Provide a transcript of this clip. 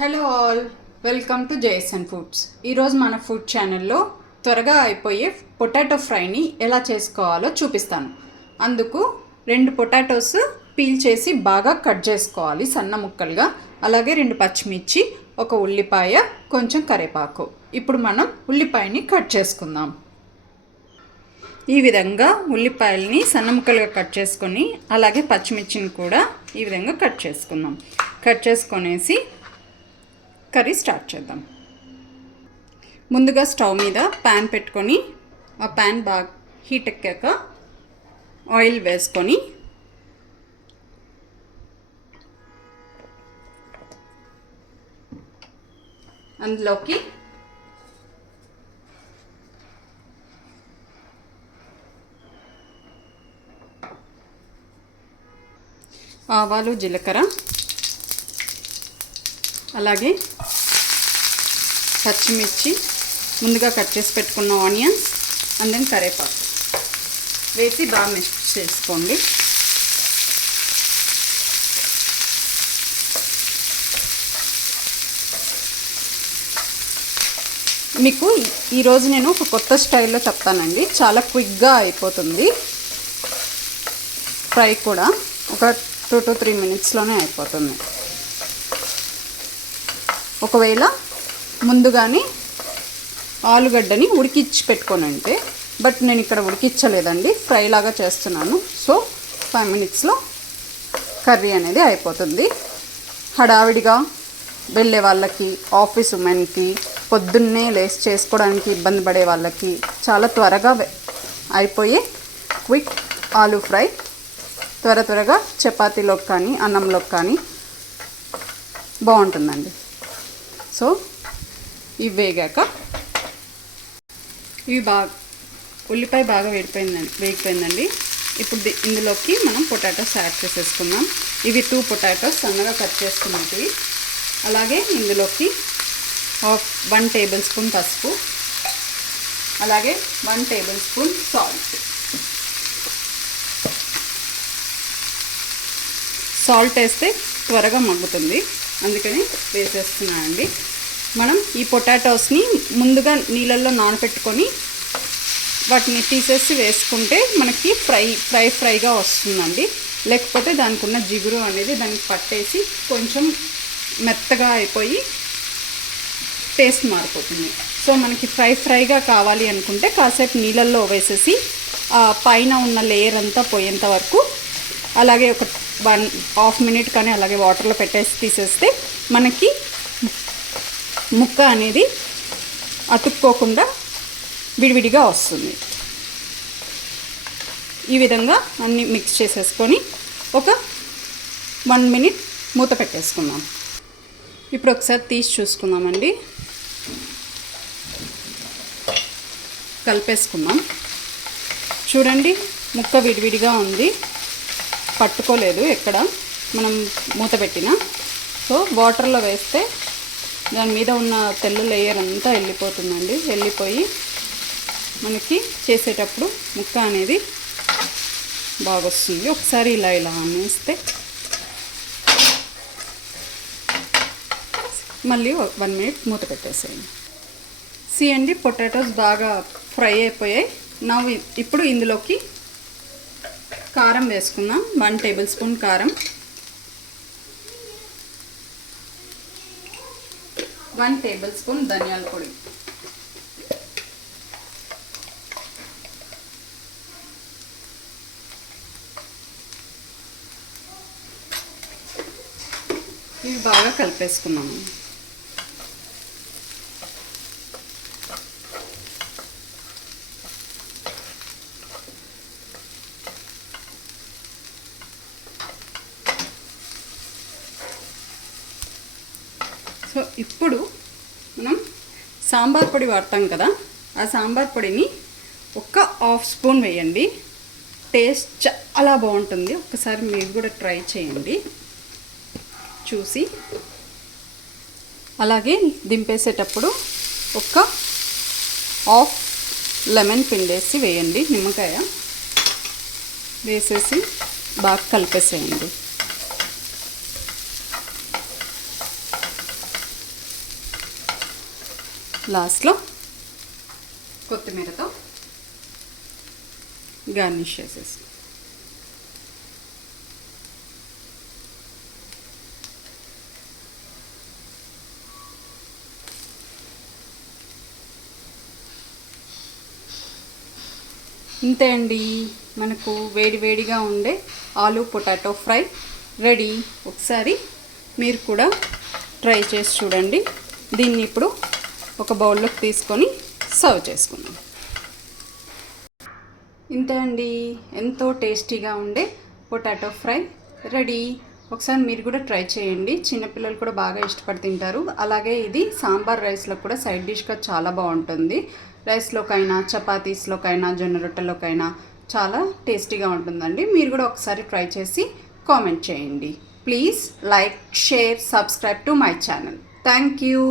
Hello all, welcome to JSN foods. ఈరోజు మన food ఛానల్లో త్వరగా అయిపోయే పొటాటో ఫ్రైని ఎలా చేసుకోవాలో చూపిస్తాను. అందుకు 2 పొటాటోస్ పీల్ చేసి బాగా కట్ చేసుకోవాలి సన్న ముక్కలుగా. అలాగే 2 పచ్చిమిర్చి, 1 ఉల్లిపాయ, కొంచెం కరివేపాకు. ఇప్పుడు మనం ఉల్లిపాయని కట్ చేసుకుందాం. ఈ విధంగా ఉల్లిపాయలని సన్న ముక్కలుగా కట్ చేసుకొని అలాగే పచ్చిమిర్చిని కూడా ఈ విధంగా కట్ చేసుకుందాం. కట్ చేసుకొనేసి కర్రీ స్టార్ట్ చేద్దాం. ముందుగా స్టవ్ మీద ప్యాన్ పెట్టుకొని ఆ ప్యాన్ బాగా హీట్ ఎక్కాక ఆయిల్ వేసుకొని అందులోకి ఆవాలు, జీలకర్ర, అలాగే పచ్చిమిర్చి, ముందుగా కట్ చేసి పెట్టుకున్న ఆనియన్స్ అండ్ దెన్ కరివేపాకు వేసి బాగా మిక్స్ చేసుకోండి. మీకు ఈరోజు నేను ఒక కొత్త స్టైల్లో చెప్తానండి. చాలా క్విక్గా అయిపోతుంది ఫ్రై కూడా. ఒక 2 to 3 minutesలోనే అయిపోతుంది. ఒకవేళ ముందుగానే ఆలుగడ్డని ఉడికించి పెట్టుకోనంటే, బట్ నేను ఇక్కడ ఉడికించలేదండి, ఫ్రై లాగా చేస్తున్నాను. సో 5 minutesలో కర్రీ అనేది అయిపోతుంది. హడావిడిగా వెళ్ళే వాళ్ళకి, ఆఫీస్ ఉమెన్కి, పొద్దున్నే లేచి చేసుకోవడానికి ఇబ్బంది పడే వాళ్ళకి చాలా త్వరగా అయిపోయే క్విక్ ఆలూ ఫ్రై త్వరగా చపాతీలోకి కానీ అన్నంలోకి కానీ బాగుంటుందండి. సో ఇవి వేగాక ఉల్లిపాయ బాగా వేగిపోయిందండి. ఇప్పుడు ఇందులోకి మనం పొటాటోస్ యాడ్ చేసేసుకుందాం. ఇవి 2 పొటాటోస్ సన్నగా కట్ చేసుకున్నవి. అలాగే ఇందులోకి 1 tablespoon పసుపు, అలాగే 1 tablespoon సాల్ట్ వేస్తే త్వరగా మగ్గుతుంది, అందుకని వేసేస్తున్నానండి. మనం ఈ పొటాటోస్ని ముందుగా నీళ్ళల్లో నానబెట్టుకొని వాటిని తీసేసి వేసుకుంటే మనకి ఫ్రైగా వస్తుందండి. లేకపోతే దానికి ఉన్న జిగురు అనేది దానికి పట్టేసి కొంచెం మెత్తగా అయిపోయి టేస్ట్ మారిపోతుంది. సో మనకి ఫ్రైగా కావాలి అనుకుంటే కాసేపు నీళ్ళల్లో వేసేసి పైన ఉన్న లేయర్ అంతా పోయేంత వరకు, అలాగే ఒక 1.5 minute కానీ అలాగే వాటర్లో పెట్టేసి తీసేస్తే మనకి ముక్క అనేది అతుక్కోకుండా విడివిడిగా వస్తుంది. ఈ విధంగా అన్నీ మిక్స్ చేసేసుకొని ఒక 1 minute మూత పెట్టేసుకుందాం. ఇప్పుడు ఒకసారి తీసి చూసుకుందామండి. కలిపేసుకుందాం. చూడండి, ముక్క విడివిడిగా ఉంది, పట్టుకోలేదు ఎక్కడ మనం మూత పెట్టినా. సో వాటర్లో వేస్తే దాని మీద ఉన్న తెల్ల లేయర్ అంతా వెళ్ళిపోతుందండి. వెళ్ళిపోయి మనకి చేసేటప్పుడు ముక్క అనేది బాగా వస్తుంది. ఒకసారి ఇలా అనేస్తే మళ్ళీ 1 minute మూత పెట్టేసేయండి. అండి, పొటాటోస్ బాగా ఫ్రై అయిపోయాయి. ఇప్పుడు ఇందులోకి కారం వేసుకుందాం. 1 tablespoon కారం, 1 tablespoon ధనియాల పొడి, ఇవి బాగా కలిపేసుకున్నాము. సో ఇప్పుడు మనం సాంబార్ పొడి వాడతాం కదా, ఆ సాంబార్ పొడిని ఒక 1/2 spoon వేయండి. టేస్ట్ చాలా బాగుంటుంది. ఒకసారి మీరు కూడా ట్రై చేయండి చూసి. అలాగే దింపేసేటప్పుడు ఒక 1/2 లెమన్ పిండేసి వేయండి, నిమ్మకాయ వేసేసి బాగా కలిపేసేయండి. లాస్ట్లో కొత్తిమీరతో గార్నిష్ చేసేసి ఇంతే అండి, మనకు వేడివేడిగా ఉండే ఆలు పొటాటో ఫ్రై రెడీ. ఒకసారి మీరు కూడా ట్రై చేసి చూడండి. దీన్ని ఇప్పుడు ఒక బౌల్లోకి తీసుకొని సర్వ్ చేసుకుందాం. ఇంతే అండి, ఎంతో టేస్టీగా ఉండే పొటాటో ఫ్రై రెడీ. ఒకసారి మీరు కూడా ట్రై చేయండి, చిన్నపిల్లలు కూడా బాగా ఇష్టపడి తింటారు. అలాగే ఇది సాంబార్ రైస్లో కూడా సైడ్ డిష్గా చాలా బాగుంటుంది. రైస్లోకైనా, చపాతీస్లోకైనా, జొన్న రొట్టెలోకైనా చాలా టేస్టీగా ఉంటుందండి. మీరు కూడా ఒకసారి ట్రై చేసి కామెంట్ చేయండి. Please like, share, subscribe to my channel. Thank you.